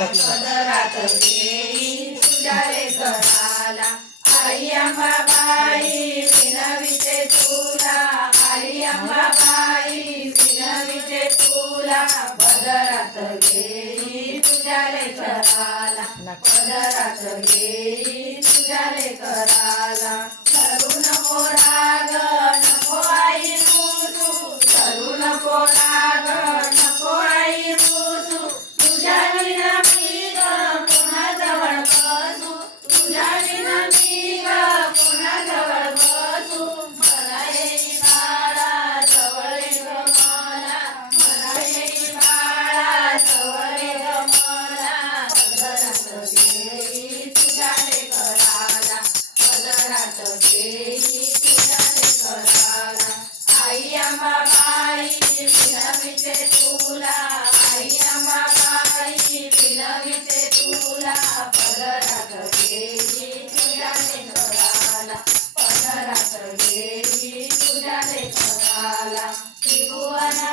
पदरात घेईन तुझ्या लेकराला आई अंबाबाई विनविते तुला आई अंबाबाई विनविते तुला पदरात घेईन तुझ्या लेकराला पदरात घेईन तुझ्या लेकराला करू नको राग नको आई रुसू करू नको राग नको आई रुसू तुझ्या विना मी ग कोणाजवळ बसू तुझ्या विना मी ग कोणाजवळ बसू मला येई बाळा जवळ ग मला येई बाळा जवळ ग मला पदरात घेई तुझ्या लेकराला पदरात घेई तुझ्या लेकराला आई अंबाबाई विनविते तुला आई अंबाबाई विनविते तुला पदरात घेई तुझ्या लेकराला पदरात घेई तुझ्या लेकराला त्रिभुवना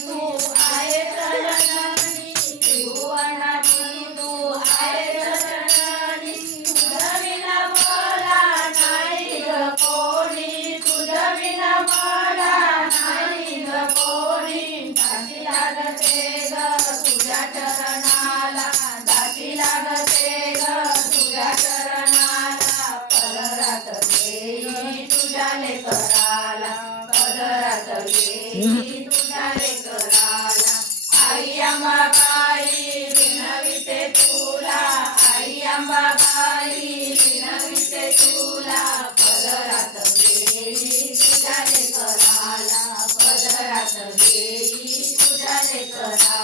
तू आहे जननी त्रिभुवना तू आहे जननी तुझ्या विना मला नाही ग कोणी तुझ्या विना मला नाही ग कोणी दासी लागते ग तुझ्या चरणाला दासी लागते ग तुझ्या चरणाला पदरात घेई तुझ्या लेकराला पदरात घेई तुझ्या लेकराला आई अंबाबाई विनविते तुला आई अंबाबाई विनविते तुला पदरात घेई तुझ्या लेकराला पदरात घेई तुझ्या लेकराला